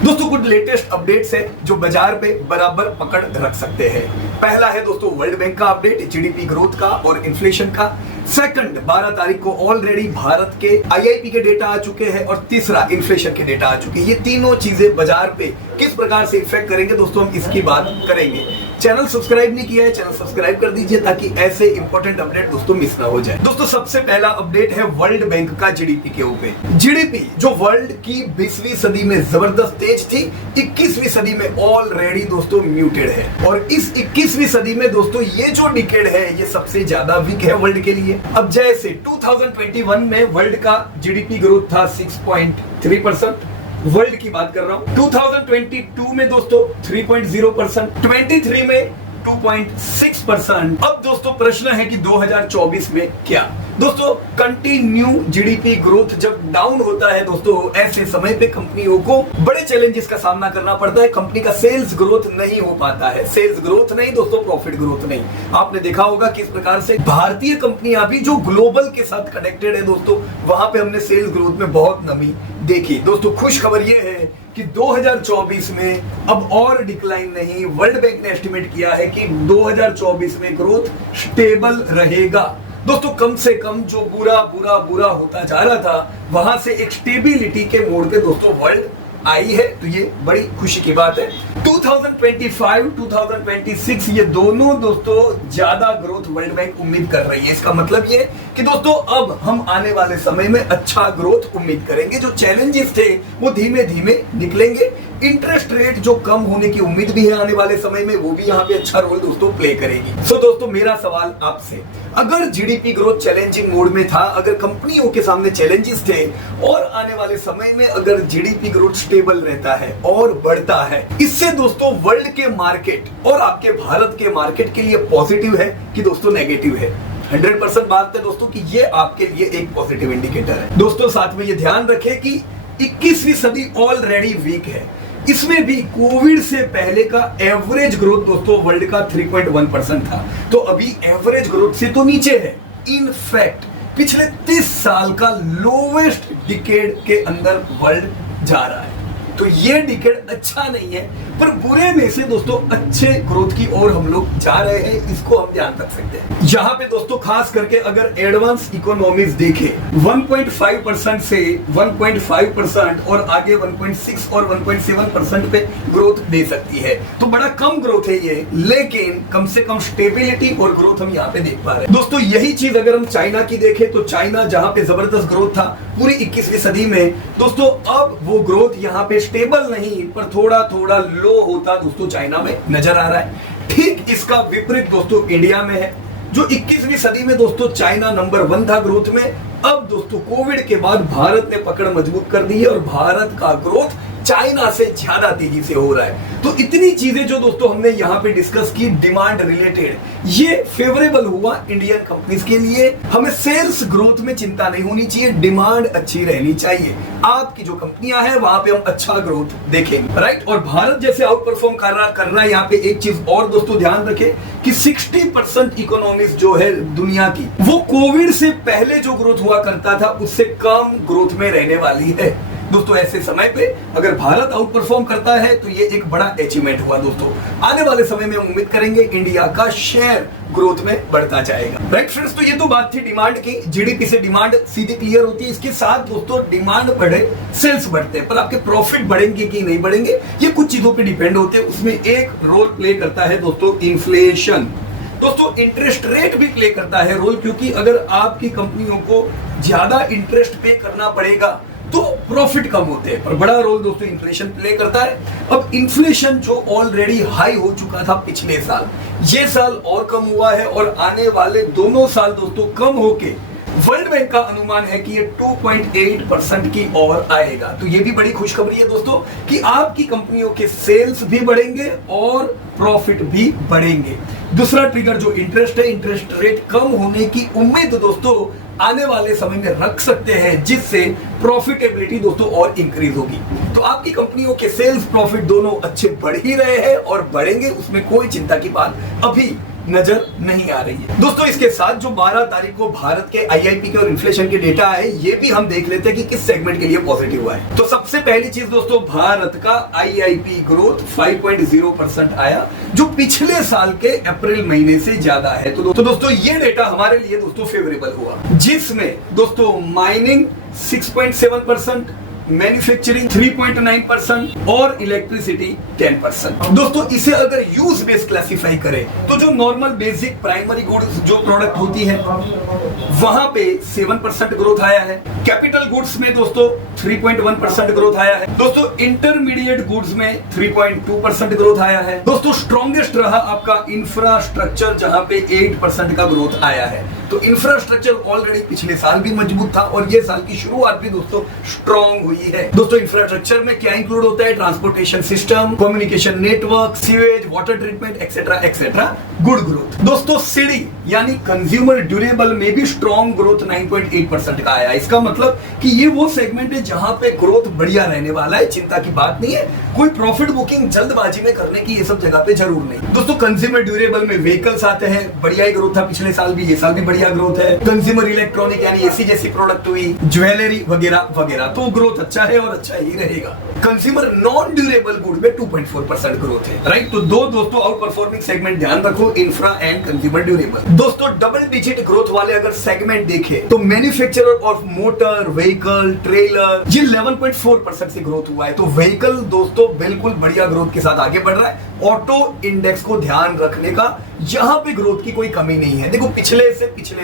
दोस्तों कुछ latest updates है जो बाजार पे बराबर पकड़ रख सकते हैं। पहला है दोस्तों वर्ल्ड बैंक का अपडेट जीडीपी ग्रोथ का और इन्फ्लेशन का। सेकंड 12 तारीख को ऑलरेडी भारत के आईआईपी के डेटा आ चुके हैं और तीसरा इन्फ्लेशन के डेटा आ चुके हैं। ये तीनों चीजें बाजार पे किस प्रकार से इफेक्ट करेंगे दोस्तों हम इसकी बात करेंगे। चैनल सब्सक्राइब नहीं किया है, चैनल सब्सक्राइब कर दीजिए ताकि ऐसे इंपॉर्टेंट अपडेट दोस्तों मिस ना हो जाए। दोस्तों सबसे पहला अपडेट है वर्ल्ड बैंक का जीडीपी के ऊपर। जीडीपी जो वर्ल्ड की 20वीं सदी में जबरदस्त तेज थी, 21वीं सदी में ऑलरेडी दोस्तों म्यूटेड है और इस 21वीं सदी में दोस्तों ये जो डिकेड है ये सबसे ज्यादा वीक है वर्ल्ड के लिए। अब जैसे 2021 में वर्ल्ड का जीडीपी ग्रोथ था 6.3%, वर्ल्ड की बात कर रहा हूं। 2022 में दोस्तों 3.0%, 23 में 2.6%। अब दोस्तों प्रश्न है कि 2024 में क्या? दोस्तों कंटिन्यू जीडीपी ग्रोथ जब डाउन होता है दोस्तों ऐसे समय पे कंपनियों को बड़े चैलेंजेस का सामना करना पड़ता है। कंपनी का सेल्स ग्रोथ नहीं हो पाता है। सेल्स ग्रोथ नहीं दोस्तों, प्रॉफिट ग्रोथ नहीं। आपने देखा होगा किस प्रकार से भारतीय कंपनियां भी जो ग्लोबल के साथ कनेक्टेड है दोस्तों, वहां पे हमने सेल्स ग्रोथ में बहुत नमी देखी। दोस्तों खुश खबर ये है कि 2024 में अब और डिक्लाइन नहीं। वर्ल्ड बैंक ने एस्टिमेट किया है कि 2024 में ग्रोथ स्टेबल रहेगा। दोस्तों कम से कम जो बुरा होता जा रहा था वहां से एक स्टेबिलिटी के मोड पे दोस्तों वर्ल्ड आई है, तो ये बड़ी खुशी की बात है। 2025, 2026 ये दोनों दोस्तों ज्यादा ग्रोथ वर्ल्ड बैंक उम्मीद कर रही है। इसका मतलब ये कि दोस्तों अब हम आने वाले समय में अच्छा ग्रोथ उम्मीद करेंगे। जो चैलेंजेस थे वो धीमे धीमे निकलेंगे। इंटरेस्ट रेट जो कम होने की उम्मीद भी है आने वाले समय में, वो भी यहाँ पे अच्छा रोल दोस्तों प्ले करेगी। सो दोस्तों मेरा सवाल आपसे, अगर जीडीपी ग्रोथ चैलेंजिंग मोड में था, अगर कंपनियों के सामने चैलेंजेस थे और आने वाले समय में अगर जीडीपी ग्रोथ स्टेबल रहता है और बढ़ता है, इससे दोस्तों वर्ल्ड के मार्केट और आपके भारत के मार्केट के लिए पॉजिटिव है कि दोस्तों नेगेटिव है? 100% बात है दोस्तों कि ये आपके लिए एक पॉजिटिव इंडिकेटर है। दोस्तों साथ में ये ध्यान रखें कि 21वीं सदी ऑलरेडी वीक है। इसमें भी कोविड से पहले का एवरेज ग्रोथ दोस्तों वर्ल्ड का 3.1% था, तो अभी एवरेज ग्रोथ से तो नीचे है। इनफैक्ट पिछले 30 साल का लोवेस्ट डिकेड के अंदर वर्ल्ड जा रहा है। तो ये डिकेड अच्छा नहीं है, पर बुरे में से दोस्तों अच्छे ग्रोथ की ओर हम लोग जा रहे हैं, इसको हम ध्यान रख सकते हैं। यहाँ पे दोस्तों खास करके अगर एडवांस इकोनॉमीज देखें 1.5% से 1.5% और आगे 1.6 और 1.7% पे ग्रोथ दे सकती है, तो बड़ा कम ग्रोथ है ये, लेकिन कम से कम स्टेबिलिटी और ग्रोथ हम यहाँ पे देख पा रहे हैं। दोस्तों यही चीज अगर हम चाइना की देखें तो चाइना जहां पे जबरदस्त ग्रोथ था पूरी 21वीं सदी में दोस्तों, अब वो ग्रोथ यहाँ पे स्टेबल नहीं पर थोड़ा लो होता दोस्तों चाइना में नजर आ रहा है। ठीक इसका विपरीत दोस्तों इंडिया में है, जो 21वीं सदी में दोस्तों चाइना नंबर 1 था ग्रोथ में। अब दोस्तों कोविड के बाद भारत ने पकड़ मजबूत कर दी है और भारत का ग्रोथ चाइना से ज्यादा तेजी से हो रहा है। तो इतनी चीजें जो दोस्तों हमने यहाँ पे डिस्कस की डिमांड रिलेटेड, ये फेवरेबल हुआ इंडियन कंपनीज के लिए। हमें सेल्स ग्रोथ में चिंता नहीं होनी चाहिए, डिमांड अच्छी रहनी चाहिए। आपकी जो कंपनियां हैं वहां पे हम अच्छा ग्रोथ देखेंगे, राइट। और भारत जैसे आउट परफॉर्म कर रहा है यहाँ पे। एक चीज और दोस्तों ध्यान रखें कि 60% इकोनॉमीज जो है दुनिया की, वो कोविड से पहले जो ग्रोथ हुआ करता था उससे कम ग्रोथ में रहने वाली है। दोस्तों ऐसे समय पे अगर भारत आउट परफॉर्म करता है तो ये एक बड़ा अचीवमेंट हुआ दोस्तों। आने वाले समय में हम उम्मीद करेंगे इंडिया का शेयर ग्रोथ में बढ़ता जाएगा, राइट फ्रेंड्स। तो ये तो बात थी डिमांड की। जीडीपी से डिमांड सीधी क्लियर होती है। इसके साथ दोस्तों डिमांड बढ़े सेल्स बढ़ते हैं, पर आपके प्रॉफिट बढ़ेंगे कि नहीं बढ़ेंगे ये कुछ चीजों पे डिपेंड होते हैं। उसमें एक रोल प्ले करता है दोस्तों इन्फ्लेशन। दोस्तों इंटरेस्ट रेट भी प्ले करता है रोल, क्योंकि अगर आपकी कंपनियों को ज्यादा इंटरेस्ट पे करना पड़ेगा तो प्रॉफिट कम होते हैं, पर बड़ा रोल दोस्तों इन्फ्लेशन प्ले करता है। अब इन्फ्लेशन जो ऑलरेडी हाई हो चुका था पिछले साल, ये साल और कम हुआ है और आने वाले दोनों साल दोस्तों कम होके वर्ल्ड बैंक का अनुमान है कि ये 2.8% की ओर आएगा। तो ये भी बड़ी खुशखबरी है दोस्तों कि आपकी कंपनियों के सेल्स भी बढ़ेंगे और प्रॉफिट भी बढ़ेंगे। दूसरा ट्रिगर जो इंटरेस्ट है, इंटरेस्ट रेट कम होने की उम्मीद दोस्तों आने वाले समय में रख सकते हैं, जिससे प्रॉफिटेबिलिटी दोस्तों और इंक्रीज होगी। तो आपकी कंपनियों के सेल्स प्रॉफिट दोनों अच्छे बढ़ ही रहे हैं और बढ़ेंगे, उसमें कोई चिंता की बात अभी नजर नहीं आ रही है। दोस्तों इसके साथ जो 12 तारीख को भारत के आईआईपी के और इन्फ्लेशन के डेटा है, ये भी हम देख लेते हैं कि किस सेगमेंट के लिए पॉजिटिव हुआ है। तो सबसे पहली चीज दोस्तों, भारत का आईआईपी ग्रोथ 5.0% आया, जो पिछले साल के अप्रैल महीने से ज्यादा है। तो दोस्तों ये डेटा हमारे लिए दोस्तों फेवरेबल हुआ, जिसमें दोस्तों माइनिंग 6.7%, मैन्युफैक्चरिंग 3.9% और इलेक्ट्रिसिटी 10%। दोस्तों इसे अगर यूज बेस क्लासिफाई करें तो जो नॉर्मल बेसिक प्राइमरी गुड्स जो प्रोडक्ट होती है वहां पे 7% ग्रोथ आया है। कैपिटल गुड्स में दोस्तों 3.1% ग्रोथ आया है। दोस्तों इंटरमीडिएट गुड्स में 3.2% ग्रोथ आया है। दोस्तों स्ट्रॉन्गेस्ट रहा आपका इंफ्रास्ट्रक्चर, जहां पे 8% का ग्रोथ आया है। तो इंफ्रास्ट्रक्चर ऑलरेडी पिछले साल भी मजबूत था और ये साल की शुरुआत भी दोस्तों स्ट्रॉन्ग हुई है। दोस्तों इंफ्रास्ट्रक्चर में क्या इंक्लूड होता है? Transportation system, communication network, sewage, water treatment etcetera etcetera, good growth. दोस्तों सीडी यानी कंज्यूमर ड्यूरेबल में भी स्ट्रॉन्ग ग्रोथ 9.8% का आया। इसका मतलब कि ये वो सेगमेंट है जहां पे ग्रोथ बढ़िया रहने वाला है, चिंता की बात नहीं है। कोई प्रॉफिट बुकिंग जल्दबाजी में करने की ये सब जगह पे जरूर नहीं। दोस्तों कंज्यूमर ड्यूरेबल में व्हीकल्स आते हैं, बढ़िया ही ग्रोथ था पिछले साल भी, ये साल भी बढ़िया ग्रोथ है। कंज्यूमर इलेक्ट्रॉनिक यानी एसी जैसी प्रोडक्ट हुई, ज्वेलरी वगैरह वगैरह, तो ग्रोथ अच्छा है और अच्छा ही रहेगा। कंज्यूमर नॉन ड्यूरेबल गुड में 2.4% ग्रोथ है, राइट। तो दो दोस्तों आउट परफॉर्मिंग सेगमेंट ध्यान रखो, इंफ्रा एंड कंज्यूमर ड्यूरेबल। दोस्तों डबल डिजिट ग्रोथ वाले अगर सेगमेंट देखे तो manufacturer of motor, vehicle, trailer, ये 11.4% से ग्रोथ हुआ है। तो व्हीकल दोस्तों बिल्कुल बढ़िया ग्रोथ के साथ आगे बढ़ रहा है। ऑटो इंडेक्स को ध्यान रखने का, यहां पे ग्रोथ की कोई कमी नहीं है। देखो पिछले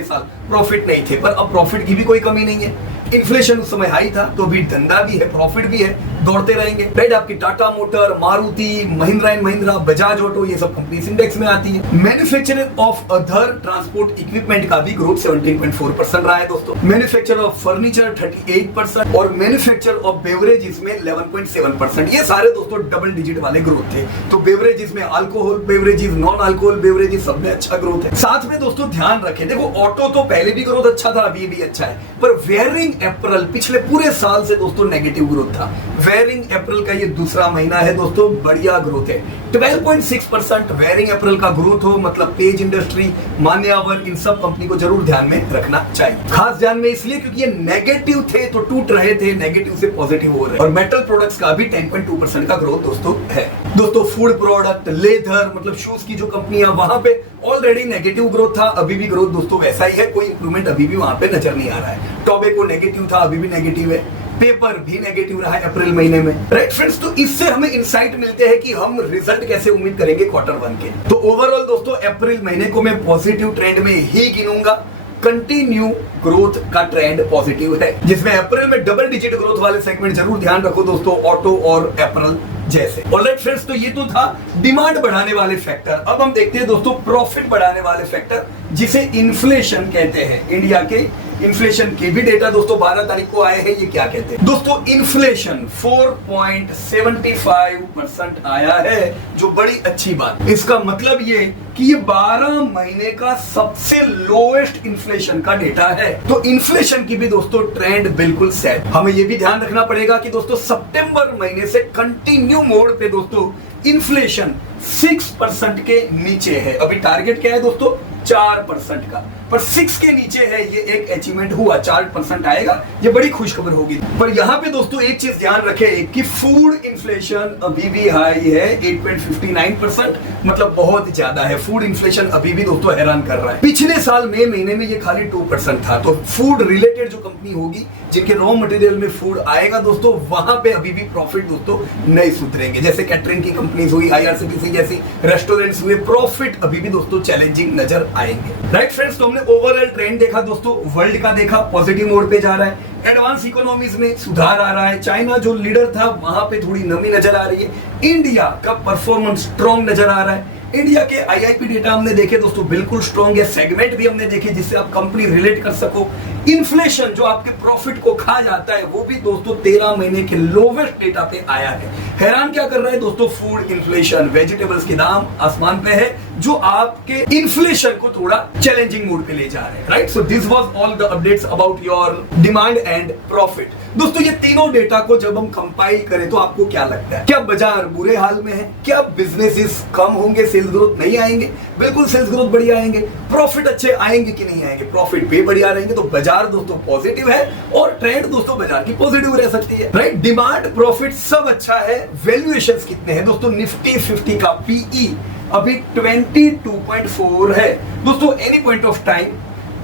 साल प्रॉफिट नहीं थे, पर अब प्रॉफिट की भी कोई कमी नहीं है। इन्फ्लेशन उस समय हाई था, तो अभी धंधा भी है, प्रॉफिट भी है, दौड़ते रहेंगे, राइट। आपकी Tata motor, Maruti, Mahindra and Mahindra, Bajaj auto, ये सब कंपनीज इंडेक्स में आती है। Manufacturer of other transport equipment का भी ग्रोथ 17.4% रहा है दोस्तों। मैन्युफैक्चरर ऑफ फर्नीचर 38% और मैन्युफैक्चरर ऑफ बेवरेजेस में 11.7%। ये सारे दोस्तों डबल डिजिट वाले ग्रोथ थे। तो बेवरेजेस में alcohol beverages, non alcohol beverages, सब में अच्छा ग्रोथ है। साथ में दोस्तों ध्यान रखें, देखो ऑटो तो पहले भी ग्रोथ अच्छा था, अभी भी अच्छा है, पर वेयरिंग अप्रैल पिछले पूरे साल से दोस्तों नेगेटिव ग्रोथ था। वेयरिंग अप्रैल का ये दूसरा महीना है दोस्तों, बढ़िया ग्रोथ है। 12.6% वेयरिंग अप्रैल का ग्रोथ हो, मतलब पेज इंडस्ट्री, मान्यवर, इन सब कंपनी को जरूर ध्यान में रखना चाहिए। खास ध्यान में इसलिए क्योंकि ये नेगेटिव थे तो टूट रहे थे, नेगेटिव से पॉजिटिव हो रहे। और मेटल प्रोडक्ट्स का भी 10.2% का ग्रोथ दोस्तों है। दोस्तों फूड प्रोडक्ट, लेदर, मतलब शूज की जो कंपनियां, वहां पे ऑलरेडी नेगेटिव ग्रोथ था, अभी भी ग्रोथ दोस्तों वैसा ही है, कोई इंप्रूवमेंट अभी भी वहां पे नजर नहीं आ रहा है। टोबैको नेगेटिव था, अभी भी नेगेटिव है। पेपर भी नेगेटिव रहा है अप्रैल महीने में, राइट फ्रेंड्स। तो इससे हमें इंसाइट मिलते हैं कि हम रिजल्ट कैसे उम्मीद करेंगे Q1 के। तो ओवरऑल दोस्तों अप्रैल महीने को मैं पॉजिटिव ट्रेंड में ही गिनूंगा। कंटिन्यू ग्रोथ का ट्रेंड पॉजिटिव है, जिसमें अप्रैल में डबल डिजिट ग्रोथ वाले सेगमेंट जरूर ध्यान रखो दोस्तों, ऑटो और एप्पल जैसे। ऑलराइट फ्रेंड्स, तो ये तो था डिमांड बढ़ाने वाले फैक्टर। अब हम देखते हैं दोस्तों प्रॉफिट बढ़ाने वाले फैक्टर, जिसे इन्फ्लेशन कहते हैं। इंडिया के इन्फ्लेशन के भी डेटा दोस्तों 12 तारीख को आए हैं। ये क्या कहते हैं दोस्तों? इन्फ्लेशन 4.75% आया है, जो बड़ी अच्छी बात। इसका मतलब ये कि ये 12 महीने का सबसे लोएस्ट इन्फ्लेशन का डेटा है। तो इन्फ्लेशन की भी दोस्तों ट्रेंड बिल्कुल सेट। हमें ये भी ध्यान रखना पड़ेगा कि दोस्तों सितंबर महीने से कंटिन्यू मोड पे दोस्तों इन्फ्लेशन 6% के नीचे है। अभी टारगेट क्या है दोस्तों? 4% का, पर 6 के नीचे है, ये एक अचीवमेंट हुआ। 4% आएगा, ये बड़ी खुशखबर होगी। पर यहाँ पे दोस्तों एक चीज ध्यान रखें कि फूड इन्फ्लेशन अभी भी हाई है, 8.59%, मतलब बहुत ज्यादा है। फूड इन्फ्लेशन अभी भी दोस्तों हैरान कर रहा है। पिछले साल मई महीने में ये खाली 2% था। तो फूड रिलेटेड जो कंपनी होगी, जिनके रॉ मटेरियल में फूड आएगा दोस्तों, वहां पे अभी भी प्रॉफिट दोस्तों नहीं सुधरेंगे। जैसे कैटरिंग की कंपनीज हुई, IRCTC जैसी रेस्टोरेंट्स हुए, प्रॉफिट अभी भी दोस्तों चैलेंजिंग नजर आएंगे, राइट फ्रेंड्स। तो हमने ओवरऑल ट्रेंड देखा दोस्तों, वर्ल्ड का देखा, पॉजिटिव मोड पे जा रहा है। एडवांस इकोनॉमीज में सुधार आ रहा है। चाइना जो लीडर था, वहां पे थोड़ी नमी नजर आ रही है। इंडिया का परफॉर्मेंस स्ट्रॉन्ग नजर आ रहा है। इंडिया के आईआईपी डेटा हमने देखे दोस्तों, बिल्कुल स्ट्रॉन्ग है। सेगमेंट भी हमने देखे जिससे आप कंपनी रिलेट कर सको। इन्फ्लेशन जो आपके प्रॉफिट को खा जाता है, वो भी दोस्तों 13 महीने के लोवेस्ट डेटा पे आया है। हैरान क्या कर रहा है दोस्तों? फूड इन्फ्लेशन, वेजिटेबल्स के दाम आसमान पे है, जो आपके इन्फ्लेशन को थोड़ा चैलेंजिंग मोड पे ले जा रहे हैं, right. So this was all the updates about your demand and profit. दोस्तों ये तीनों डेटा को जब हम कंपाइल करें तो आपको क्या लगता है, क्या बाजार बुरे हाल में है, क्या बिजनेसेस कम होंगे, सेल्स ग्रोथ नहीं आएंगे? बिल्कुल सेल्स ग्रोथ बढ़िया आएंगे। प्रॉफिट अच्छे आएंगे कि नहीं आएंगे? प्रॉफिट भी बढ़िया रहेंगे। तो बाजार दोस्तों पॉजिटिव है और ट्रेंड दोस्तों बाजार की पॉजिटिव रह सकती है, राइट। डिमांड प्रॉफिट सब अच्छा है। वैल्यूएशंस कितने हैं दोस्तों? निफ्टी 50 का पीई अभी 22.4 है दोस्तों। एनी पॉइंट ऑफ टाइम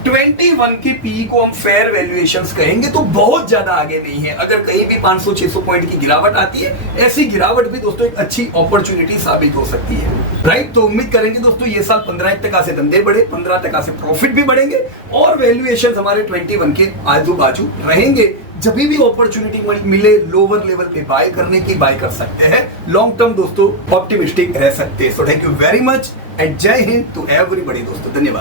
21 की पी को हम फेयर वैल्यूएशंस कहेंगे तो बहुत ज्यादा आगे नहीं है। अगर कहीं भी 500-600 पॉइंट की गिरावट आती है, ऐसी गिरावट भी दोस्तों एक अच्छी अपॉर्चुनिटी साबित हो सकती है, राइट। तो उम्मीद करेंगे दोस्तों ये साल 15% से धंधे बढ़े, 15% से प्रॉफिट भी बढ़ेंगे और वैल्यूएशंस हमारे 21 के आजू बाजू रहेंगे। जब भी अपॉर्चुनिटी मिले लोअर लेवल पे बाय करने की, बाय कर सकते हैं। लॉन्ग टर्म दोस्तों ऑप्टिमिस्टिक रह सकते हैं। So thank you very much and जय हिंद टू एवरीबॉडी दोस्तों, धन्यवाद।